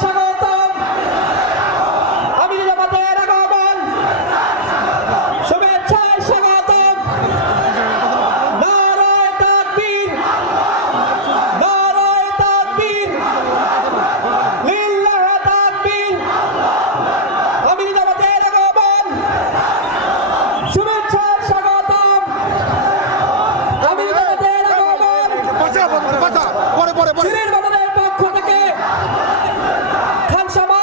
স্বাগতম। আমির জামাতের আগমন, শুভেচ্ছায় স্বাগতম। নারায়ে তাকবীর, নারায়ে তাকবীর, লিল্লাহি তাকবীর। আমির জামাতের আগমন, শুভেচ্ছায় স্বাগতম। আমির জামাতের আগমন, পরে সিরির বাজারের পক্ষ থেকে খানসামা